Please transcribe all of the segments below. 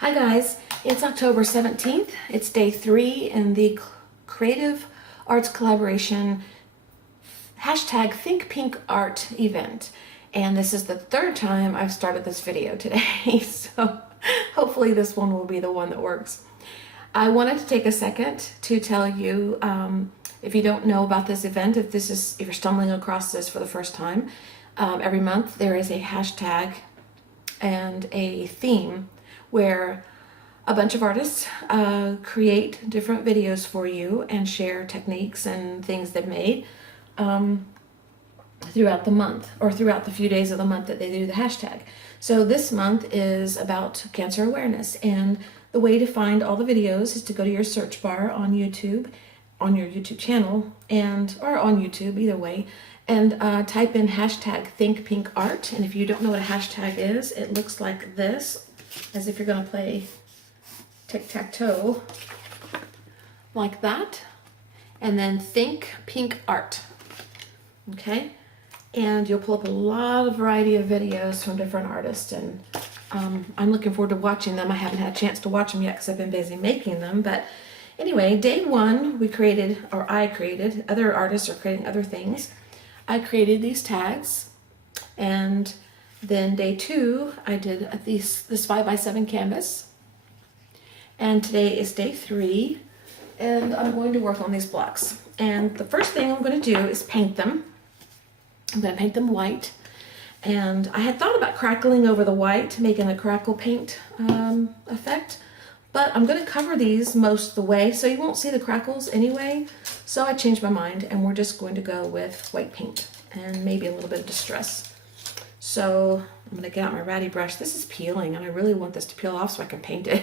Hi guys, it's October 17th. It's day 3 in the Creative Arts Collaboration hashtag ThinkPinkArt event. And this is the third time I've started this video today, so hopefully this one will be the one that works. I wanted to take a second to tell you, if you don't know about this event, if you're stumbling across this for the first time, every month there is a hashtag and a theme where a bunch of artists create different videos for you and share techniques and things they've made throughout the month, or throughout the few days of the month that they do the hashtag. So this month is about cancer awareness, and the way to find all the videos is to go to your search bar on YouTube, on your YouTube channel, or on YouTube, either way, and type in hashtag ThinkPinkArt. And if you don't know what a hashtag is, it looks like this, as if you're going to play tic-tac-toe, like that, and then ThinkPinkArt. Okay, and you'll pull up a lot of variety of videos from different artists, and I'm looking forward to watching them. I haven't had a chance to watch them yet because I've been busy making them, but anyway, day 1 we created, or I created, other artists are creating other things. I created these tags, and then day 2 I did this 5x7 canvas, and today is day 3, and I'm going to work on these blocks. And the first thing I'm going to do is paint them. I'm going to paint them white, and I had thought about crackling over the white, making a crackle paint effect, but I'm going to cover these most of the way so you won't see the crackles anyway. So I changed my mind, and we're just going to go with white paint and maybe a little bit of distress. So I'm going to get out my ratty brush. This is peeling, and I really want this to peel off so I can paint it.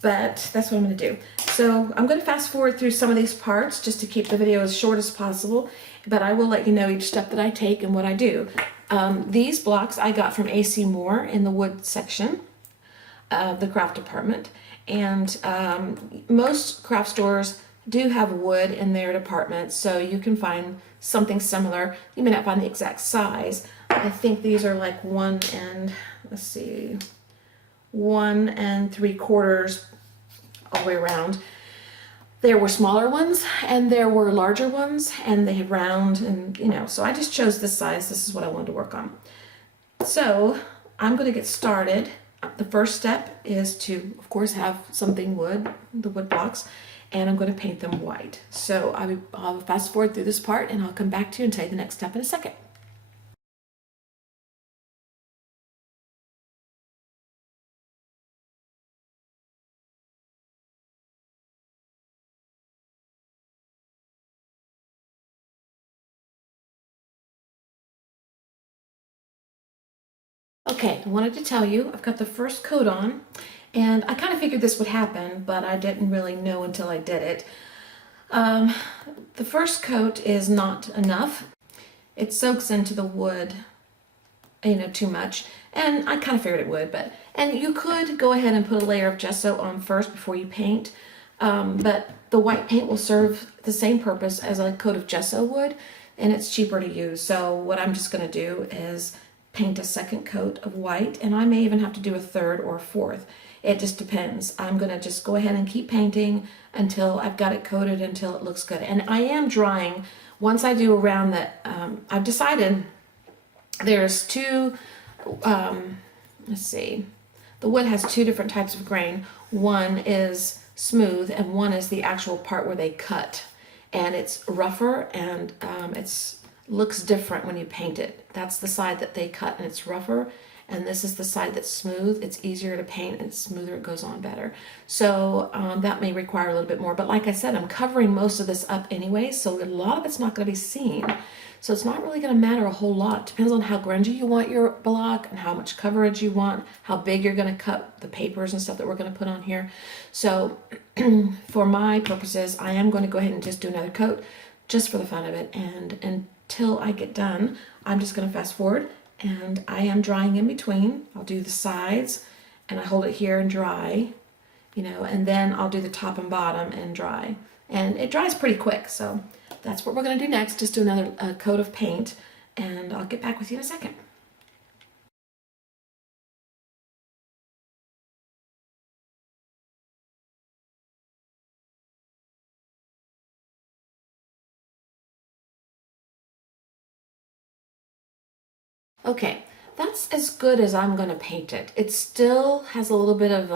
But that's what I'm going to do. So I'm going to fast forward through some of these parts just to keep the video as short as possible, but I will let you know each step that I take and what I do. These blocks I got from AC Moore in the wood section of the craft department, and most craft stores do have wood in their department, so you can find something similar. You may not find the exact size. I think these are like 1 3/4 all the way around. There were smaller ones and there were larger ones, and they had round, and so I just chose this size. This is what I wanted to work on. So I'm going to get started. The first step is to, of course, have something wood, the wood blocks, and I'm going to paint them white. So I'll fast forward through this part, and I'll come back to you and tell you the next step in a second. Okay, I wanted to tell you, I've got the first coat on, and I kind of figured this would happen, but I didn't really know until I did it. The first coat is not enough. It soaks into the wood, too much, and I kind of figured it would, and you could go ahead and put a layer of gesso on first before you paint, but the white paint will serve the same purpose as a coat of gesso would, and it's cheaper to use. So what I'm just going to do is paint a second coat of white, and I may even have to do a third or a fourth. It just depends. I'm going to just go ahead and keep painting until I've got it coated, until it looks good. And I am drying. Once I do around that, I've decided there's two, let's see, the wood has 2 different types of grain. One is smooth, and one is the actual part where they cut, and it's rougher, and it's looks different when you paint it. That's the side that they cut, and it's rougher, and this is the side that's smooth. It's easier to paint, and it's smoother, it goes on better. So that may require a little bit more, but like I said, I'm covering most of this up anyway, so a lot of it's not going to be seen. So it's not really going to matter a whole lot. It depends on how grungy you want your block and how much coverage you want, how big you're going to cut the papers and stuff that we're going to put on here. So for my purposes, I am going to go ahead and just do another coat just for the fun of it, and until I get done, I'm just going to fast forward, and I am drying in between. I'll do the sides, and I hold it here and dry, and then I'll do the top and bottom and dry. And it dries pretty quick, so that's what we're going to do next. Just do another coat of paint, and I'll get back with you in a second. Okay, that's as good as I'm gonna paint it. It still has a little bit of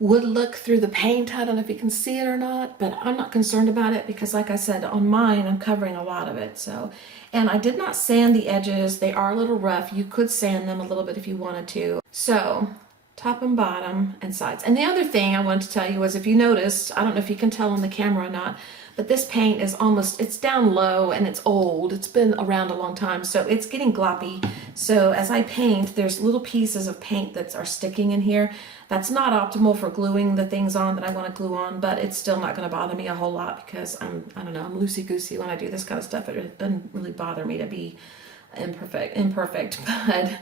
wood look through the paint. I don't know if you can see it or not, but I'm not concerned about it because like I said, on mine, I'm covering a lot of it. So, and I did not sand the edges. They are a little rough. You could sand them a little bit if you wanted to. So, top and bottom and sides. And the other thing I wanted to tell you was if you noticed, I don't know if you can tell on the camera or not, but this paint is almost, it's down low and it's old. It's been around a long time, so it's getting gloppy. So as I paint, there's little pieces of paint that are sticking in here. That's not optimal for gluing the things on that I want to glue on, but it's still not going to bother me a whole lot because I don't know, I'm loosey-goosey when I do this kind of stuff. It doesn't really bother me to be imperfect, but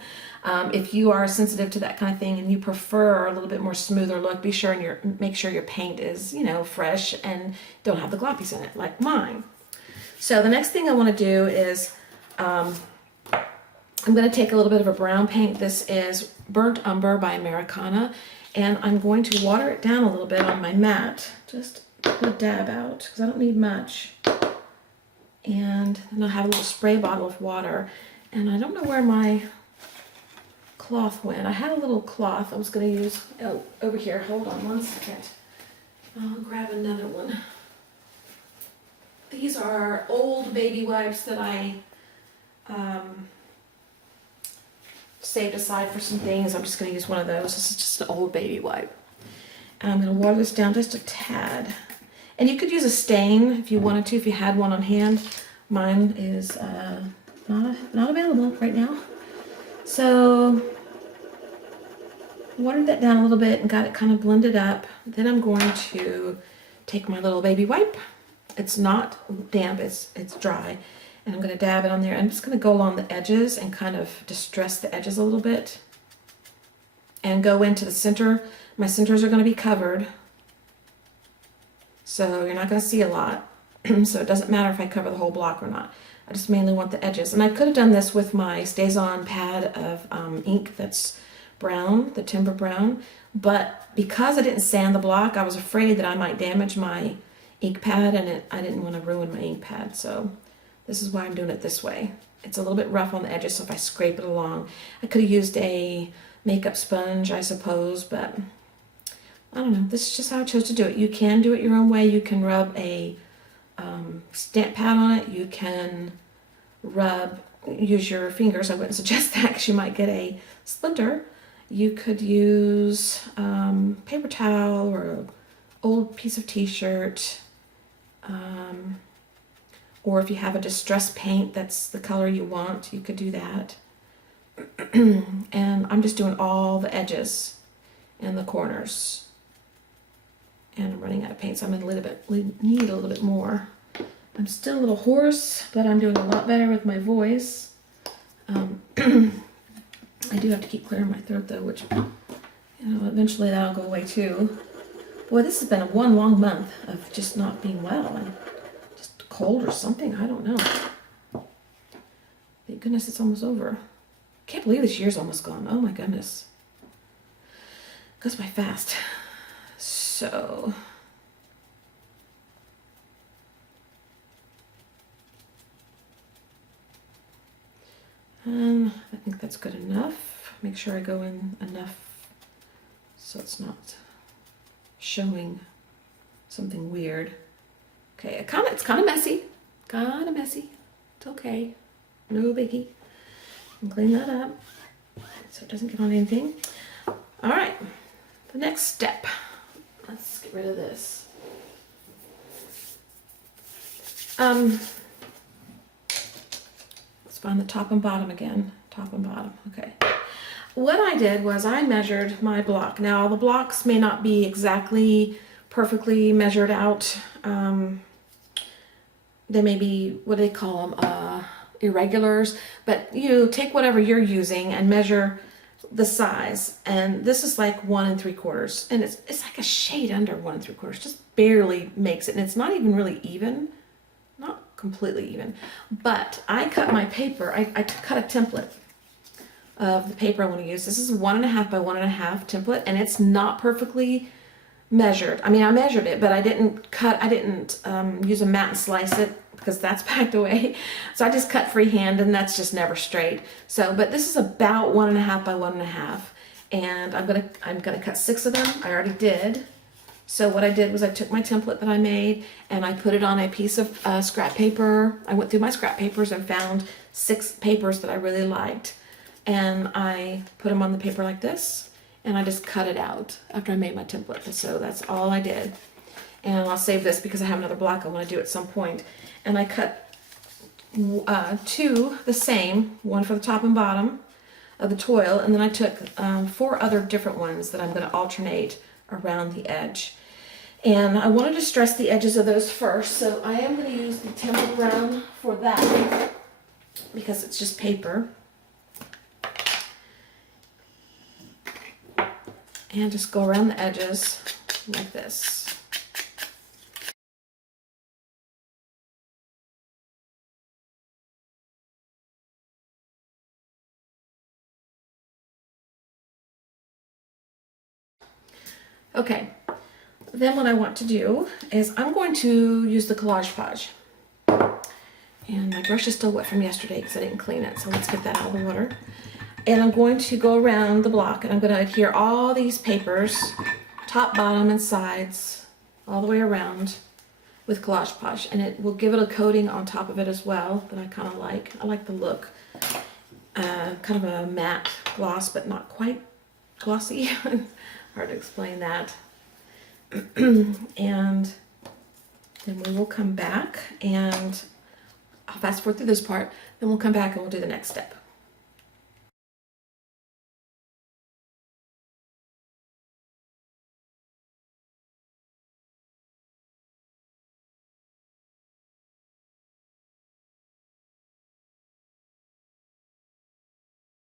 if you are sensitive to that kind of thing and you prefer a little bit more smoother look, be sure and make sure your paint is, you know, fresh and don't have the gloppies in it like mine. So the next thing I want to do is I'm going to take a little bit of a brown paint. This is Burnt Umber by Americana, and I'm going to water it down a little bit on my mat. Just put a dab out because I don't need much. And then I'll have a little spray bottle of water. And I don't know where my cloth went. I had a little cloth I was going to use. Oh, over here. Hold on one second. I'll grab another one. These are old baby wipes that I saved aside for some things. I'm just going to use one of those. This is just an old baby wipe. And I'm going to water this down just a tad. And you could use a stain if you wanted to, if you had one on hand. Mine is not available right now. So watered that down a little bit and got it kind of blended up. Then I'm going to take my little baby wipe. It's not damp, it's dry. And I'm going to dab it on there. I'm just going to go along the edges and kind of distress the edges a little bit. And go into the center. My centers are going to be covered, so you're not going to see a lot. So it doesn't matter if I cover the whole block or not. I just mainly want the edges. And I could have done this with my Stays-On pad of ink that's brown, the timber brown. But because I didn't sand the block, I was afraid that I might damage my ink pad, and I didn't want to ruin my ink pad. So this is why I'm doing it this way. It's a little bit rough on the edges, so if I scrape it along. I could have used a makeup sponge, I suppose, but I don't know. This is just how I chose to do it. You can do it your own way. You can rub a stamp pad on it. You can use your fingers. I wouldn't suggest that because you might get a splinter. You could use paper towel or an old piece of t-shirt. Or if you have a distress paint that's the color you want, you could do that. And I'm just doing all the edges and the corners. And I'm running out of paint, so I'm going to need a little bit more. I'm still a little hoarse, but I'm doing a lot better with my voice. I do have to keep clearing my throat though, which, you know, eventually that'll go away too. Boy, this has been one long month of just not being well and just cold or something. I don't know. Thank goodness it's almost over. Can't believe this year's almost gone. Oh my goodness. Goes by fast. So I think that's good enough. Make sure I go in enough so it's not showing something weird. Okay, it's kind of messy. It's okay. No biggie. I'll clean that up so it doesn't get on anything. All right, the next step. Let's get rid of this. Let's find the top and bottom again. Top and bottom, okay. What I did was I measured my block. Now the blocks may not be exactly perfectly measured out. They may be, what do they call them, irregulars, but you take whatever you're using and measure the size, and this is like 1 3/4, and it's like a shade under 1 3/4, just barely makes it, and it's not even really even, not completely even. But I cut my paper. I cut a template of the paper I want to use. This is 1.5 by 1.5 template, and it's not perfectly measured. I mean, I measured it, but I didn't cut, I didn't use a mat and slice it because that's packed away. So I just cut freehand, and that's just never straight. So, but this is about 1.5 by 1.5. And I'm gonna cut 6 of them. I already did. So what I did was I took my template that I made and I put it on a piece of scrap paper. I went through my scrap papers and found 6 papers that I really liked. And I put them on the paper like this, and I just cut it out after I made my template. So that's all I did. And I'll save this because I have another block I want to do at some point. And I cut 2 the same, one for the top and bottom of the toil, and then I took 4 other different ones that I'm going to alternate around the edge. And I wanted to stress the edges of those first, so I am going to use the template brown for that because it's just paper. And just go around the edges like this. Okay, then what I want to do is I'm going to use the Collage Podge. And my brush is still wet from yesterday because I didn't clean it, so let's get that out of the water. And I'm going to go around the block, and I'm going to adhere all these papers, top, bottom, and sides, all the way around with Collage Podge. And it will give it a coating on top of it as well that I kind of like. I like the look. Kind of a matte gloss, but not quite glossy. Hard to explain that. And then we will come back, and I'll fast forward through this part, then we'll come back and we'll do the next step.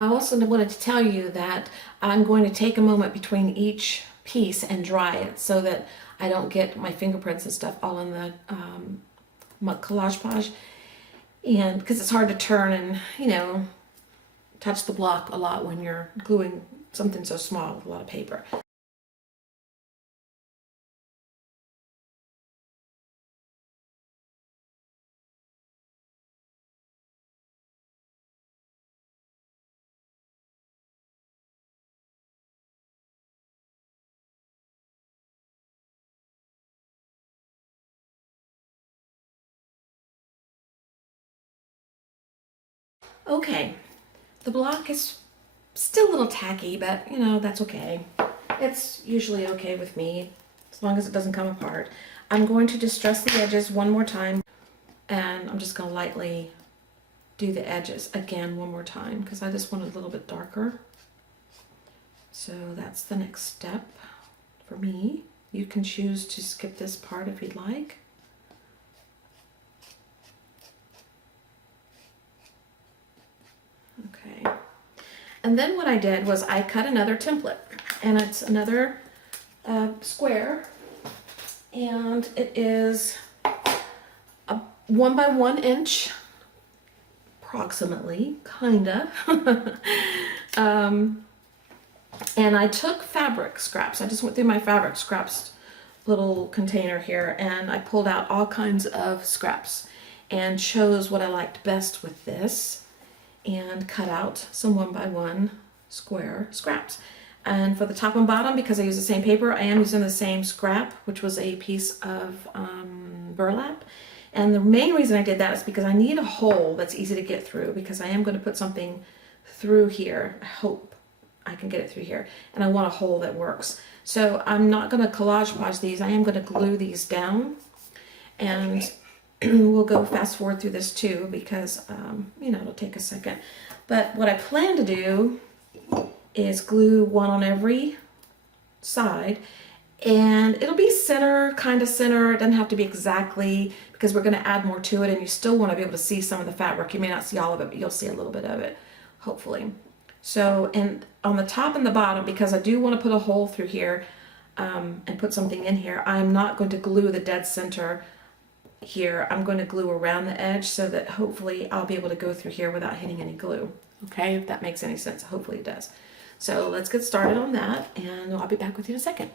I also wanted to tell you that I'm going to take a moment between each piece and dry it so that I don't get my fingerprints and stuff all in the Collage Podge. And because it's hard to turn and, you know, touch the block a lot when you're gluing something so small with a lot of paper. Okay, the block is still a little tacky, but you know, that's okay. It's usually okay with me, as long as it doesn't come apart. I'm going to distress the edges one more time, and I'm just going to lightly do the edges again one more time, because I just want it a little bit darker. So that's the next step for me. You can choose to skip this part if you'd like. Okay, and then what I did was I cut another template, and it's another square, and it is a 1 by 1 inch, approximately, kinda. And I took fabric scraps. I just went through my fabric scraps little container here, and I pulled out all kinds of scraps and chose what I liked best with this, and cut out some 1 by 1 square scraps. And for the top and bottom, because I use the same paper, I am using the same scrap, which was a piece of burlap. And the main reason I did that is because I need a hole that's easy to get through, because I am going to put something through here. I hope I can get it through here, and I want a hole that works. So I'm not going to Collage Podge these. I am going to glue these down, and we'll go fast forward through this too, because you know, it'll take a second. But what I plan to do is glue one on every side, and it'll be center, kind of center. It doesn't have to be exactly, because we're going to add more to it, and you still want to be able to see some of the fabric. You may not see all of it, but you'll see a little bit of it, hopefully. So, and on the top and the bottom, because I do want to put a hole through here and put something in here, I'm not going to glue the dead center here. I'm going to glue around the edge so that hopefully I'll be able to go through here without hitting any glue. Okay, if that makes any sense. Hopefully it does. So let's get started on that, and I'll be back with you in a second.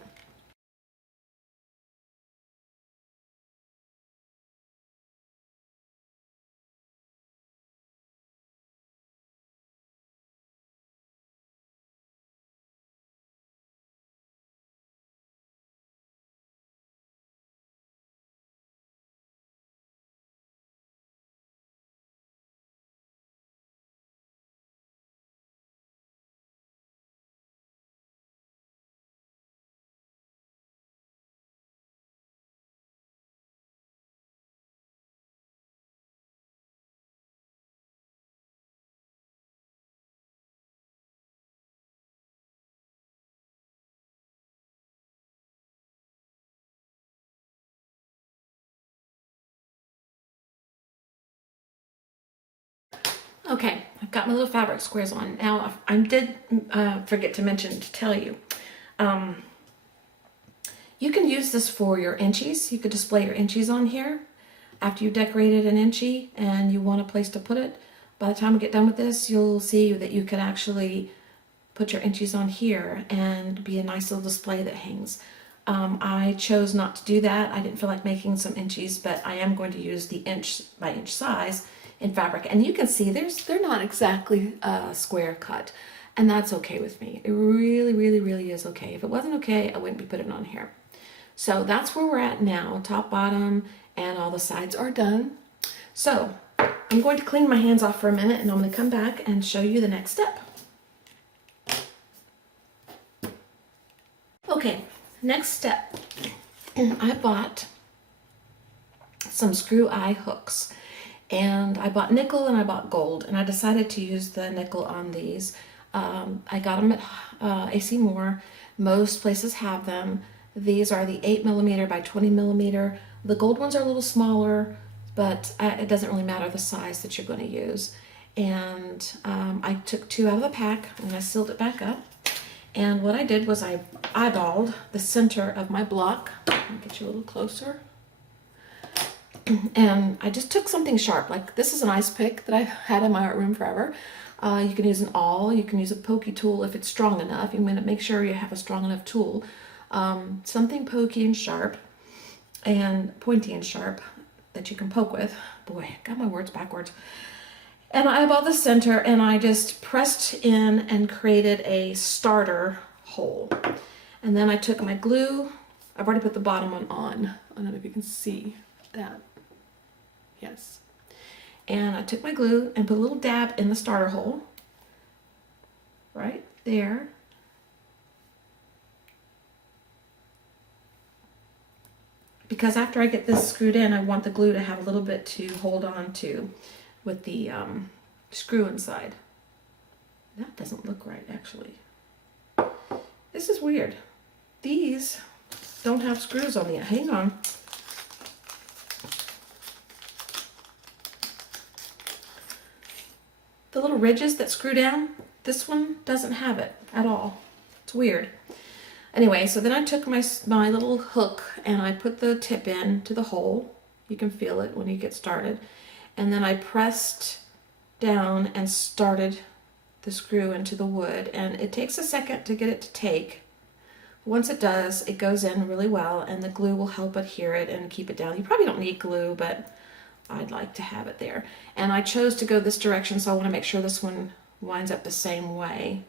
Okay, I've got my little fabric squares on. Now, I did forget to mention to tell you, you can use this for your inchies. You could display your inchies on here after you've decorated an inchy and you want a place to put it. By the time we get done with this, you'll see that you could actually put your inchies on here and be a nice little display that hangs. I chose not to do that. I didn't feel like making some inchies, but I am going to use the inch by inch size in fabric. And you can see they're not exactly square cut, and that's okay with me. It really, really, really is okay. If it wasn't okay, I wouldn't be putting it on here. So that's where we're at now, top, bottom, and all the sides are done. So I'm going to clean my hands off for a minute, and I'm going to come back and show you the next step. Okay, next step. I bought some screw eye hooks, and I bought nickel and I bought gold, and I decided to use the nickel on these. I got them at AC Moore. Most places have them. These are the 8mm by 20mm. The gold ones are a little smaller, but it doesn't really matter the size that you're going to use. And I took 2 out of the pack and I sealed it back up. And what I did was I eyeballed the center of my block. I'll get you a little closer. And I just took something sharp. Like, this is an ice pick that I've had in my art room forever. You can use an awl. You can use a pokey tool if it's strong enough. You want to make sure you have a strong enough tool. Something pokey and sharp and pointy and sharp that you can poke with. Boy, I got my words backwards. And I eyeballed the center and I just pressed in and created a starter hole. And then I took my glue. I've already put the bottom one on. I don't know if you can see that. Yes. And I took my glue and put a little dab in the starter hole. Right there. Because after I get this screwed in, I want the glue to have a little bit to hold on to with the screw inside. That doesn't look right, actually. This is weird. These don't have screws on the end. Hang on. The little ridges that screw down, this one doesn't have it at all. It's weird. Anyway, so then I took my little hook and I put the tip in to the hole. You can feel it when you get started. And then I pressed down and started the screw into the wood. And it takes a second to get it to take. Once it does, it goes in really well and the glue will help adhere it and keep it down. You probably don't need glue, but I'd like to have it there. And I chose to go this direction, so I want to make sure this one winds up the same way.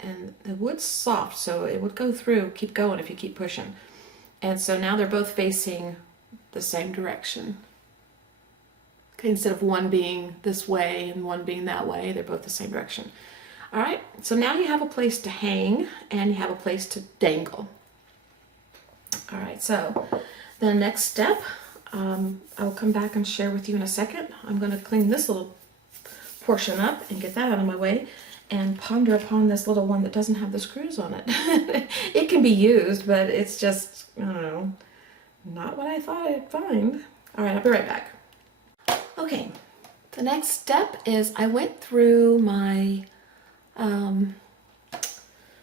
And the wood's soft, so it would go through, keep going if you keep pushing. And so now they're both facing the same direction. Okay, instead of one being this way and one being that way, they're both the same direction. All right, so now you have a place to hang and you have a place to dangle. All right, so the next step, I'll come back and share with you in a second. I'm going to clean this little portion up and get that out of my way and ponder upon this little one that doesn't have the screws on it. It can be used, but it's just, I don't know, not what I thought I'd find. All right, I'll be right back. Okay, the next step is I went through my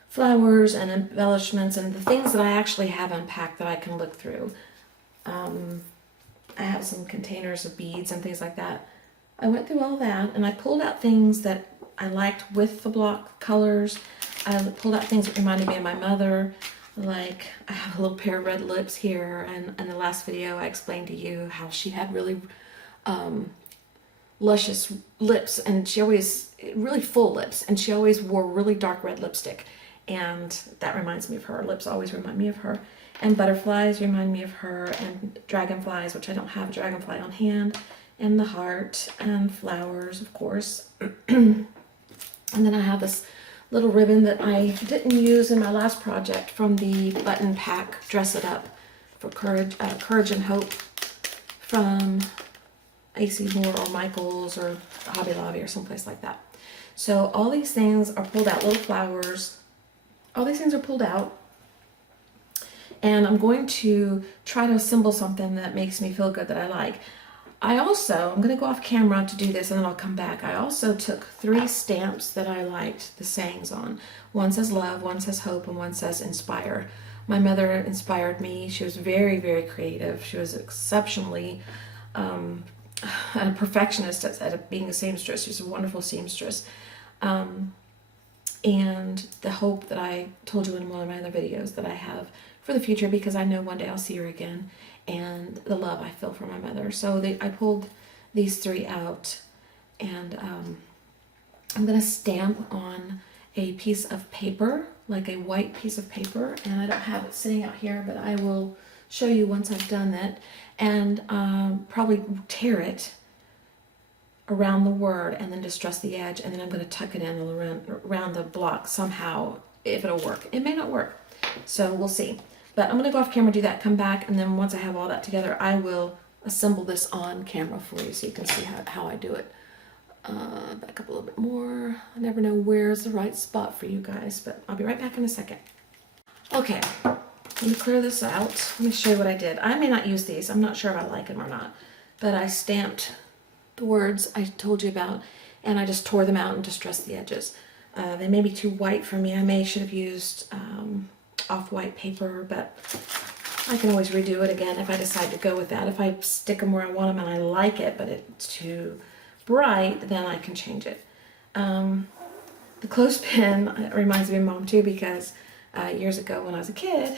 flowers and embellishments and the things that I actually have unpacked that I can look through. I have some containers of beads and things like that. I went through all that and I pulled out things that I liked with the block colors. I pulled out things that reminded me of my mother. Like, I have a little pair of red lips here, and in the last video I explained to you how she had really luscious lips, and she always, really full lips, and she always wore really dark red lipstick, and that reminds me of her. Lips always remind me of her. And butterflies remind me of her, and dragonflies, which I don't have a dragonfly on hand, and the heart, and flowers, of course. And then I have this little ribbon that I didn't use in my last project from the button pack, Dress It Up for Courage and Hope from AC Moore or Michaels or Hobby Lobby or someplace like that. So all these things are pulled out, little flowers. All these things are pulled out. and I'm going to try to assemble something that makes me feel good, that I like. I'm going to go off camera to do this and then I'll come back. I also took 3 stamps that I liked the sayings on. One says love, one says hope, and one says inspire. My mother inspired me. She was very, very creative. She was exceptionally a perfectionist at being a seamstress. She was a wonderful seamstress. And the hope that I told you in one of my other videos that I have for the future, because I know one day I'll see her again, and the love I feel for my mother. So I pulled these 3 out, and I'm going to stamp on a piece of paper, like a white piece of paper, and I don't have it sitting out here, but I will show you once I've done that, and probably tear it around the word and then distress the edge, and then I'm going to tuck it in around the block somehow, if it'll work. It may not work, so we'll see. But I'm going to go off camera, do that, come back, and then once I have all that together, I will assemble this on camera for you so you can see how I do it. Back up a little bit more. I never know where's the right spot for you guys, but I'll be right back in a second. Okay, let me clear this out. Let me show you what I did. I may not use these. I'm not sure if I like them or not, but I stamped the words I told you about, and I just tore them out and distressed the edges. They may be too white for me. I should have used off-white paper, but I can always redo it again if I decide to go with that. If I stick them where I want them and I like it, but it's too bright, then I can change it. The clothespin reminds me of Mom too, because years ago when I was a kid,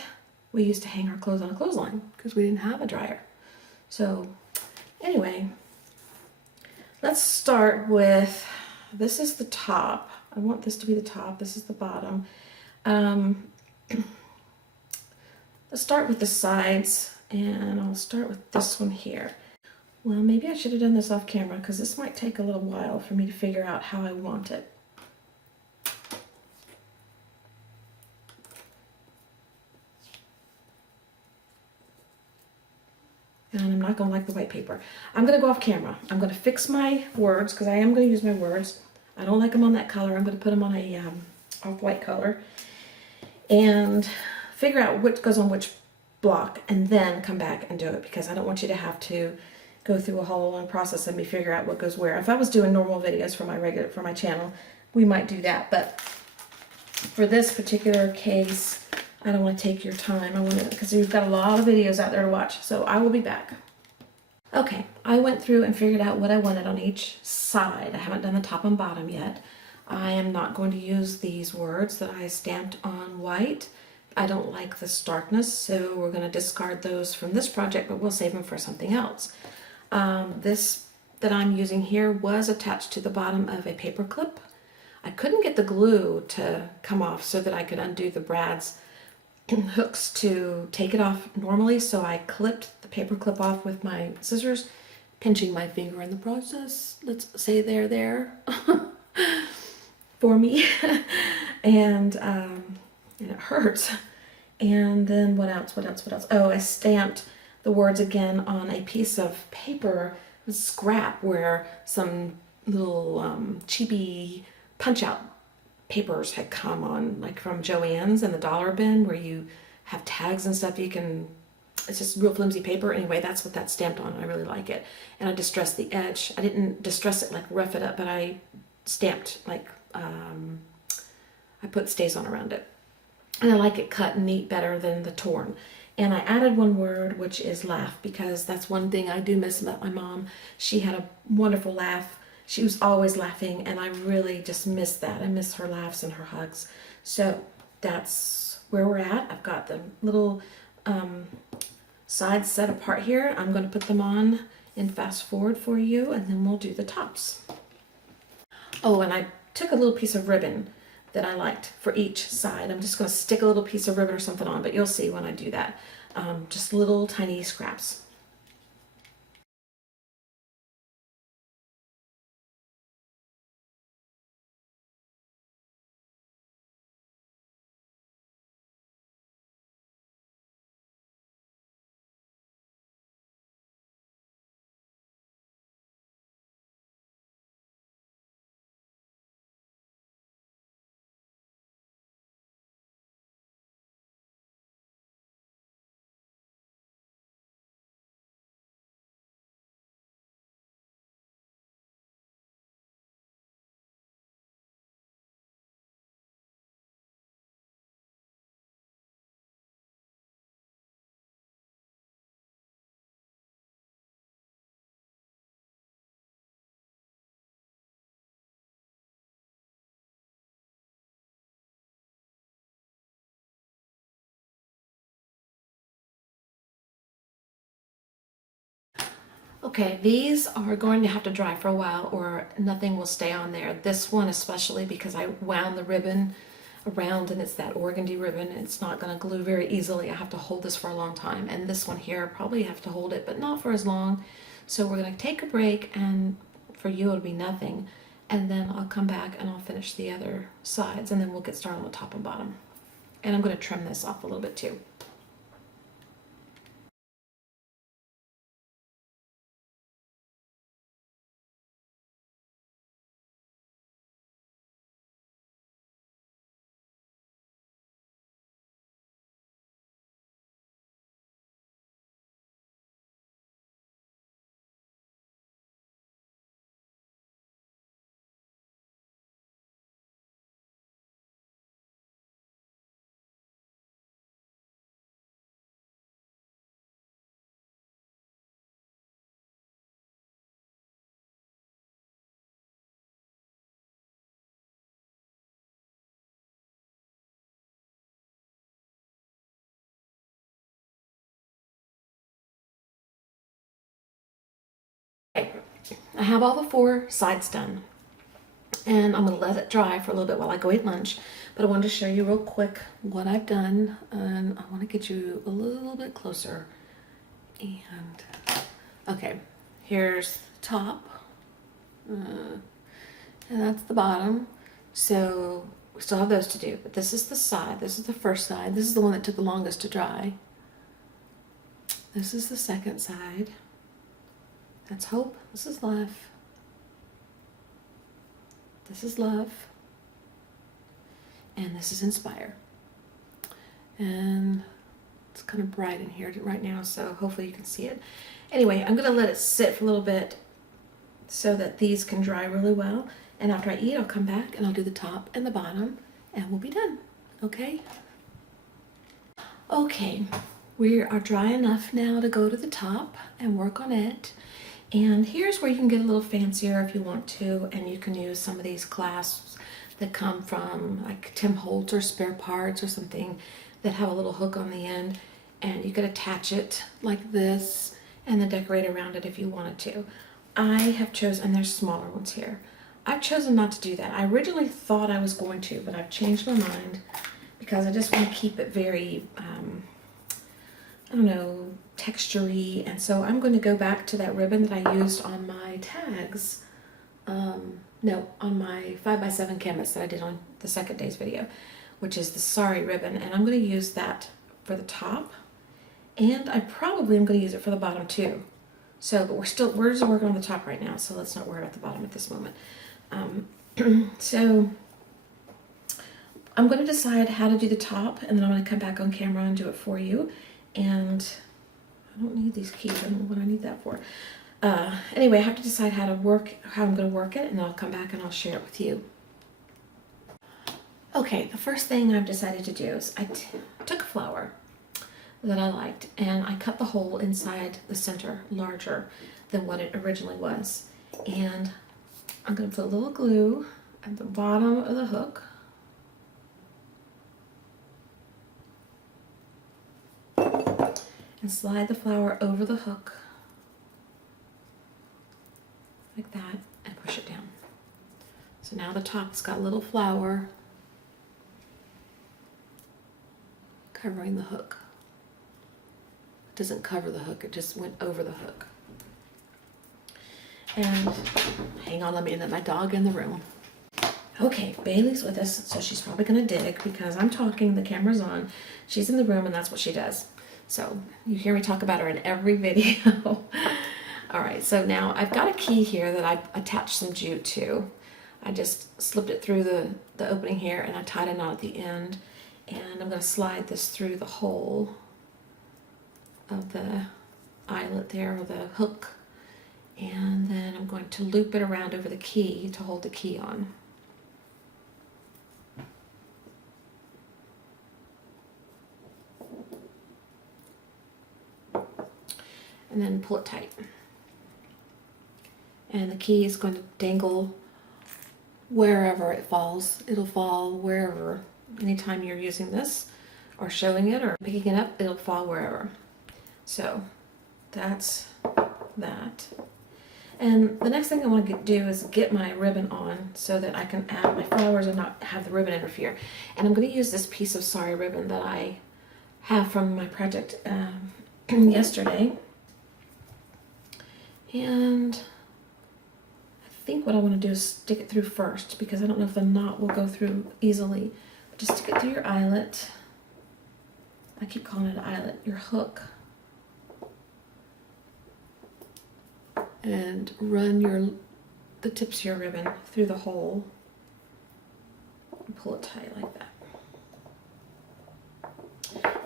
we used to hang our clothes on a clothesline because we didn't have a dryer. So anyway, let's start with, this is the top. I want this to be the top. This is the bottom. Let's start with the sides, and I'll start with this one here. Well, maybe I should have done this off camera because this might take a little while for me to figure out how I want it. And I'm not going to like the white paper. I'm going to go off camera. I'm going to fix my words because I am going to use my words. I don't like them on that color. I'm going to put them on a off-white color and figure out what goes on which block, and then come back and do it, because I don't want you to have to go through a whole long process and me figure out what goes where. If I was doing normal videos for my channel, we might do that, but for this particular case, I don't want to take your time. I want to, because you've got a lot of videos out there to watch, so I will be back. Okay, I went through and figured out what I wanted on each side. I haven't done the top and bottom yet. I am not going to use these words that I stamped on white. I don't like the starkness, so we're going to discard those from this project, but we'll save them for something else. This that I'm using here was attached to the bottom of a paper clip. I couldn't get the glue to come off so that I could undo the brads hooks to take it off normally, so I clipped the paper clip off with my scissors, pinching my finger in the process. Let's say they're there for me. And it hurts. And then what else? Oh, I stamped the words again on a piece of paper, scrap, where some little cheapy punch-out papers had come on, like from Joann's and the dollar bin, where you have tags and stuff. It's just real flimsy paper. Anyway, that's what that's stamped on. I really like it. And I distressed the edge. I didn't distress it, like rough it up, but I stamped, like, I put stays on around it. And I like it cut and neat better than the torn. And I added one word, which is laugh, because that's one thing I do miss about my mom. She had a wonderful laugh. She was always laughing, and I really just miss that. I miss her laughs and her hugs. So that's where we're at. I've got the little sides set apart here. I'm going to put them on in fast forward for you, and then we'll do the tops. Oh, and I took a little piece of ribbon that I liked for each side. I'm just going to stick a little piece of ribbon or something on, but you'll see when I do that. Just little tiny scraps. Okay, these are going to have to dry for a while or nothing will stay on there. This one especially because I wound the ribbon around and it's that organdy ribbon. It's not going to glue very easily. I have to hold this for a long time. And this one here, probably have to hold it, but not for as long. So we're going to take a break, and for you it'll be nothing. And then I'll come back and I'll finish the other sides, and then we'll get started on the top and bottom. And I'm going to trim this off a little bit too. Okay, I have all the 4 sides done. And I'm going to let it dry for a little bit while I go eat lunch. But I wanted to show you real quick what I've done, and I want to get you a little bit closer. And okay, here's the top, and that's the bottom. So we still have those to do, but this is the side. This is the first side. This is the one that took the longest to dry. This is the second side. That's hope. This is love. This is love. And this is inspire. And it's kind of bright in here right now, so hopefully you can see it. Anyway, I'm going to let it sit for a little bit so that these can dry really well. And after I eat, I'll come back and I'll do the top and the bottom, and we'll be done. Okay? Okay, we are dry enough now to go to the top and work on it. And here's where you can get a little fancier if you want to, and you can use some of these clasps that come from like Tim Holtz or Spare Parts or something that have a little hook on the end, and you could attach it like this and then decorate around it if you wanted to. I have chosen, and there's smaller ones here. I've chosen not to do that. I originally thought I was going to, but I've changed my mind because I just want to keep it very, I don't know, textury, and so I'm going to go back to that ribbon that I used on my tags. No, on my 5x7 canvas that I did on the second day's video, which is the Sorry ribbon, and I'm going to use that for the top, and I probably am going to use it for the bottom too. So, but we're just working on the top right now, so let's not worry about the bottom at this moment. So I'm going to decide how to do the top, and then I'm going to come back on camera and do it for you. And I don't need these keys. I don't know what I need that for. Anyway, I have to decide how I'm going to work it, and then I'll come back and I'll share it with you. Okay, the first thing I've decided to do is I took a flower that I liked, and I cut the hole inside the center larger than what it originally was. And I'm going to put a little glue at the bottom of the hook. And slide the flower over the hook like that and push it down. So now the top's got a little flower covering the hook. It doesn't cover the hook, it just went over the hook. And hang on, let me let my dog in the room. Okay, Bailey's with us, so she's probably gonna dig because I'm talking, the camera's on. She's in the room and that's what she does. So you hear me talk about her in every video. All right, so now I've got a key here that I attached some jute to. I just slipped it through the opening here, and I tied a knot at the end. And I'm gonna slide this through the hole of the eyelet there, or the hook. And then I'm going to loop it around over the key to hold the key on. And then pull it tight. And the key is going to dangle wherever it falls. It'll fall wherever. Anytime you're using this or showing it or picking it up, it'll fall wherever. So that's that. And the next thing I want to do is get my ribbon on so that I can add my flowers and not have the ribbon interfere. And I'm going to use this piece of sari ribbon that I have from my project yesterday. And I think what I want to do is stick it through first, because I don't know if the knot will go through easily. But just stick it through your eyelet. I keep calling it an eyelet, your hook. And run the tips of your ribbon through the hole and pull it tight like that.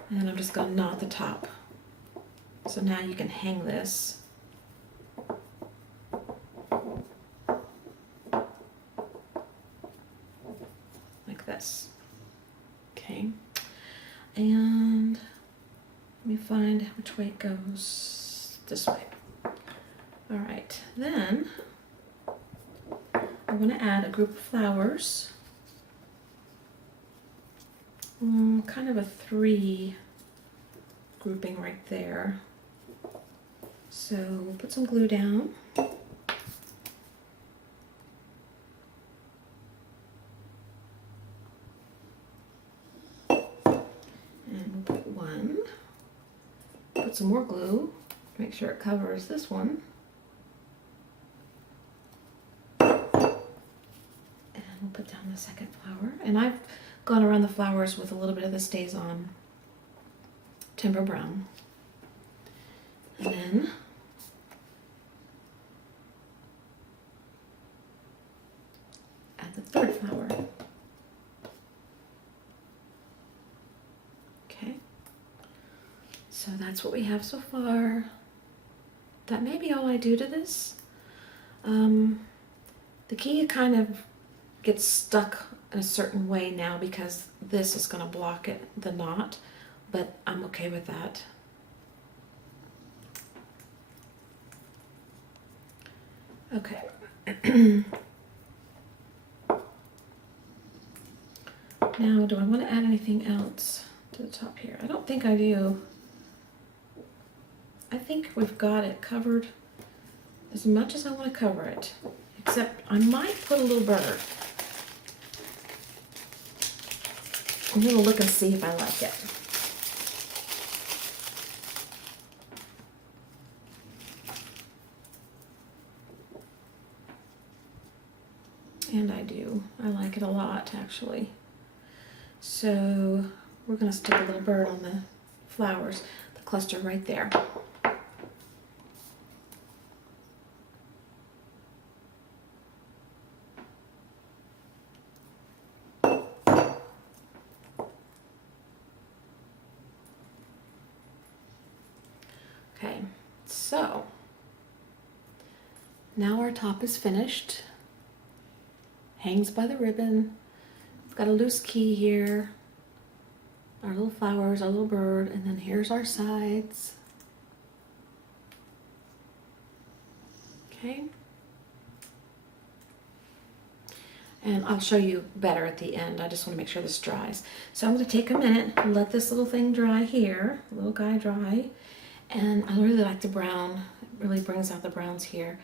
And I'm just going to knot the top. So now you can hang this. Like this. Okay. And let me find which way it goes. This way. All right, then I want to add a group of flowers, kind of a 3 grouping right there. So we'll put some glue down. And we'll put 1, put some more glue, make sure it covers this one. We'll put down the second flower, and I've gone around the flowers with a little bit of the Stays On Timber Brown. And then add the third flower. Okay, so that's what we have so far. That may be all I do to this. The key kind of gets stuck in a certain way now because this is going to block it, the knot, but I'm okay with that. Okay. Now, do I want to add anything else to the top here? I don't think I do. I think we've got it covered as much as I want to cover it, except I might put a little bird. I'm going to look and see if I like it. And I do. I like it a lot, actually. So we're going to stick a little bird on the flowers, the cluster right there. Okay, so now our top is finished. Hangs by the ribbon. It's got a loose key here. Our little flowers, our little bird, and then here's our sides. Okay. And I'll show you better at the end. I just want to make sure this dries. So I'm going to take a minute and let this little thing dry here, little guy dry. And I really like the brown. It really brings out the browns here.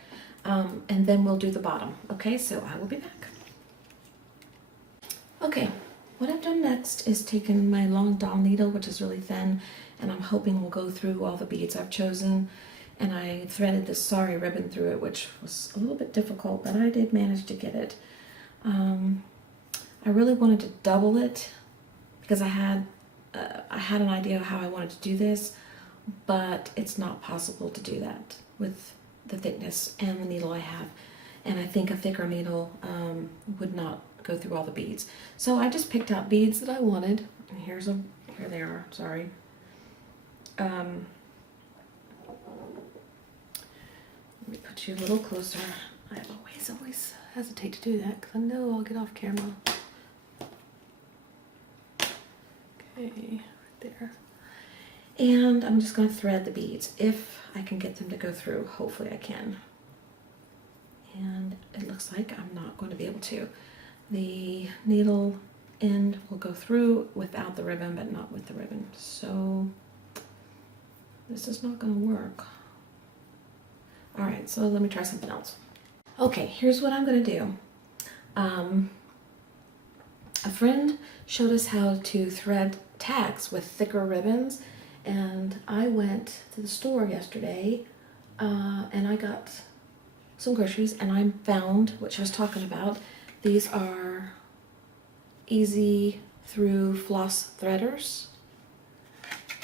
And then we'll do the bottom. Okay, so I will be back. Okay, what I've done next is taken my long doll needle, which is really thin, and I'm hoping will go through all the beads I've chosen. And I threaded this sari ribbon through it, which was a little bit difficult, but I did manage to get it. I really wanted to double it because I had an idea of how I wanted to do this, but it's not possible to do that with the thickness and the needle I have. And I think a thicker needle would not go through all the beads. So I just picked out beads that I wanted. And here they are, sorry. Let me put you a little closer. I always hesitate to do that because I know I'll get off camera. Okay, right there. And I'm just going to thread the beads if I can get them to go through. Hopefully I can. And it looks like I'm not going to be able to. The needle end will go through without the ribbon, but not with the ribbon. So this is not going to work. All right, so let me try something else. Okay, here's what I'm gonna do. A friend showed us how to thread tags with thicker ribbons, and I went to the store yesterday and I got some groceries, and I found what she was talking about. These are easy through floss threaders,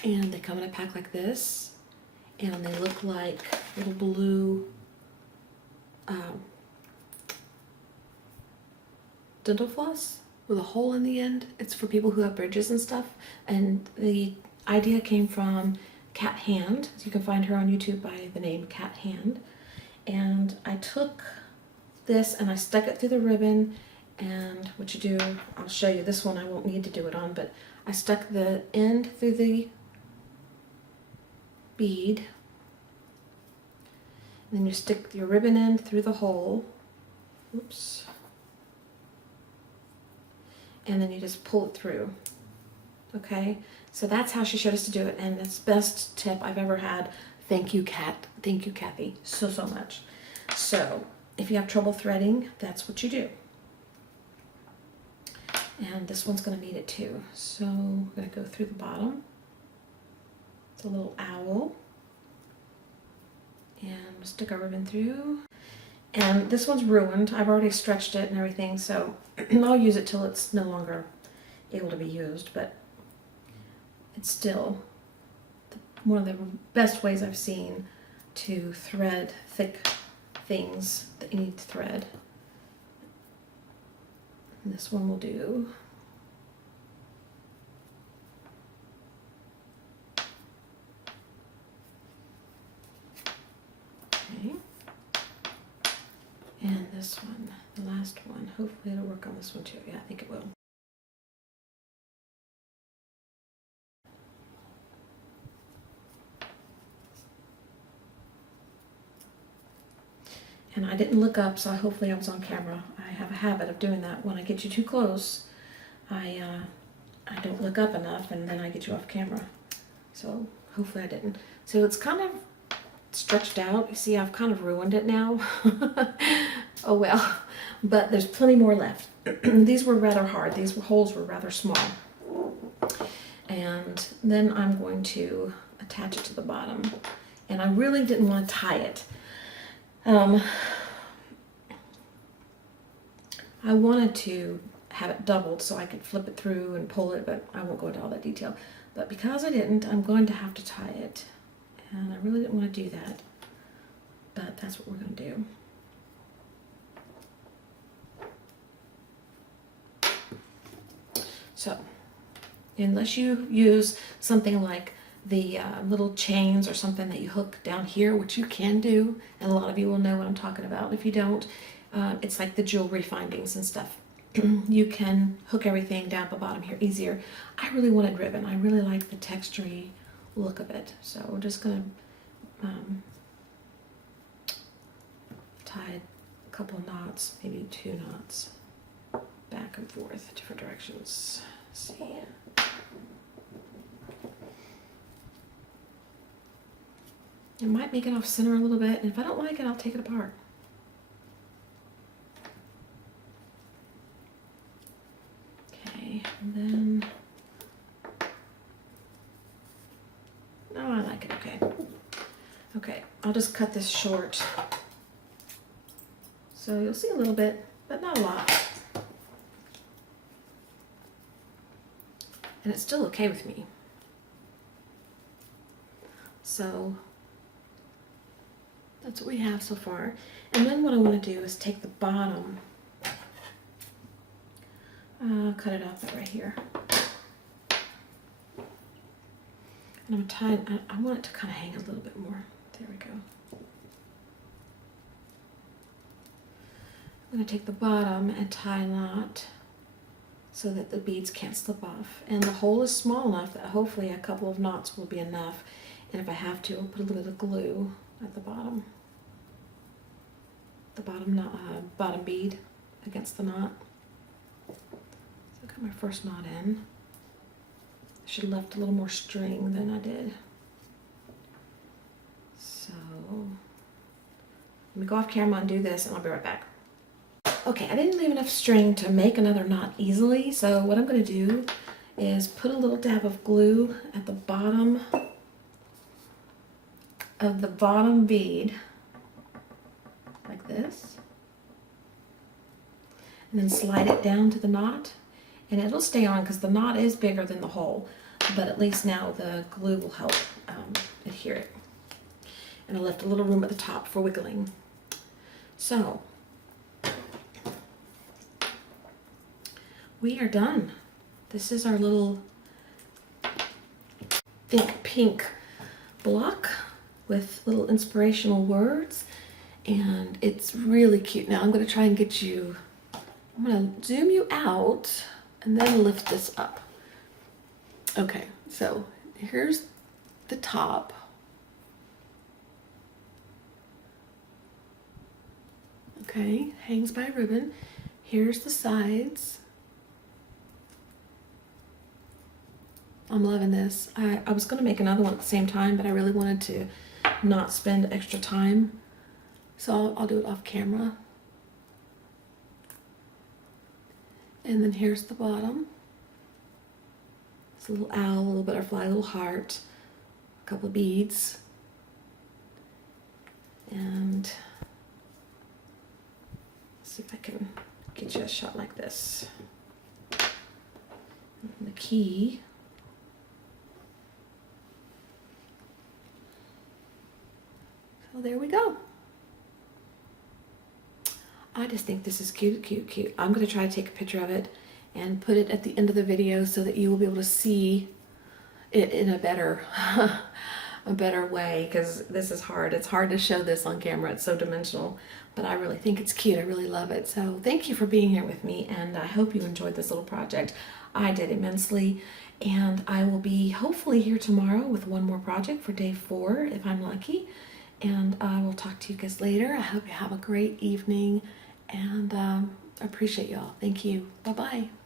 and they come in a pack like this, and they look like little blue dental floss with a hole in the end. It's for people who have bridges and stuff, and the idea came from Cat Hand. So you can find her on YouTube by the name Cat Hand. And I took this and I stuck it through the ribbon, and what you do, I'll show you. This one I won't need to do it on, but I stuck the end through the bead, and then you stick your ribbon end through the hole. Oops. And then you just pull it through. Okay, so that's how she showed us to do it, and it's the best tip I've ever had. Thank you, Kat. Thank you, Kathy, so much. So if you have trouble threading, that's what you do. And this one's going to need it too. So we're going to go through the bottom. It's a little owl. And we'll stick our ribbon through. And this one's ruined. I've already stretched it and everything, so I'll use it till it's no longer able to be used, but it's still one of the best ways I've seen to thread thick things that you need to thread. And this one will do. Okay. And this one, the last one, hopefully it'll work on this one too. Yeah, I think it will. And I didn't look up, so hopefully I was on camera. I have a habit of doing that. When I get you too close, I don't look up enough, and then I get you off camera. So hopefully I didn't. So it's kind of stretched out. You see, I've kind of ruined it now. Oh well, but there's plenty more left. These were rather hard. These holes were rather small. And then I'm going to attach it to the bottom. And I really didn't want to tie it. I wanted to have it doubled so I could flip it through and pull it, but I won't go into all that detail. But because I didn't, I'm going to have to tie it. And I really didn't want to do that, but that's what we're going to do. So, unless you use something like the little chains or something that you hook down here, which you can do, and a lot of you will know what I'm talking about. If you don't, it's like the jewelry findings and stuff. You can hook everything down the bottom here easier. I really wanted ribbon. I really like the textury look of it. So we're just going to tie a couple of knots, maybe 2 knots, back and forth, different directions. Let's see. I might make it off center a little bit, and if I don't like it, I'll take it apart. Okay, and then, oh, I like it, okay. Okay, I'll just cut this short. So you'll see a little bit, but not a lot. And it's still okay with me. So that's what we have so far. And then what I want to do is take the bottom, cut it off right here. And I'm tying, I want it to kind of hang a little bit more. There we go. I'm going to take the bottom and tie a knot so that the beads can't slip off. And the hole is small enough that hopefully a couple of knots will be enough. And if I have to, I'll put a little bit of glue at the bottom. The bottom bead against the knot. So I got my first knot in. I should have left a little more string than I did. So me go off camera and do this, and I'll be right back. Okay, I didn't leave enough string to make another knot easily, so what I'm going to do is put a little dab of glue at the bottom of the bottom bead, like this, and then slide it down to the knot, and it'll stay on because the knot is bigger than the hole, but at least now the glue will help adhere it. And I left a little room at the top for wiggling. So we are done. This is our little Think Pink block with little inspirational words, and it's really cute. Now I'm going to try and get you, I'm going to zoom you out and then lift this up. Okay, so here's the top. Okay, hangs by a ribbon. Here's the sides. I'm loving this. I was going to make another one at the same time, but I really wanted to not spend extra time, so I'll do it off camera. And then here's the bottom. It's a little owl, a little butterfly, a little heart, a couple of beads, and let's see if I can get you a shot like this. And the key. So there we go. I just think this is cute, cute, cute. I'm going to try to take a picture of it and put it at the end of the video so that you will be able to see it in a better a better way, because this is hard. It's hard to show this on camera. It's so dimensional, but I really think it's cute. I really love it. So thank you for being here with me, and I hope you enjoyed this little project. I did immensely, and I will be hopefully here tomorrow with one more project for day 4 if I'm lucky. And I will talk to you guys later. I hope you have a great evening, and I appreciate y'all. Thank you. Bye-bye.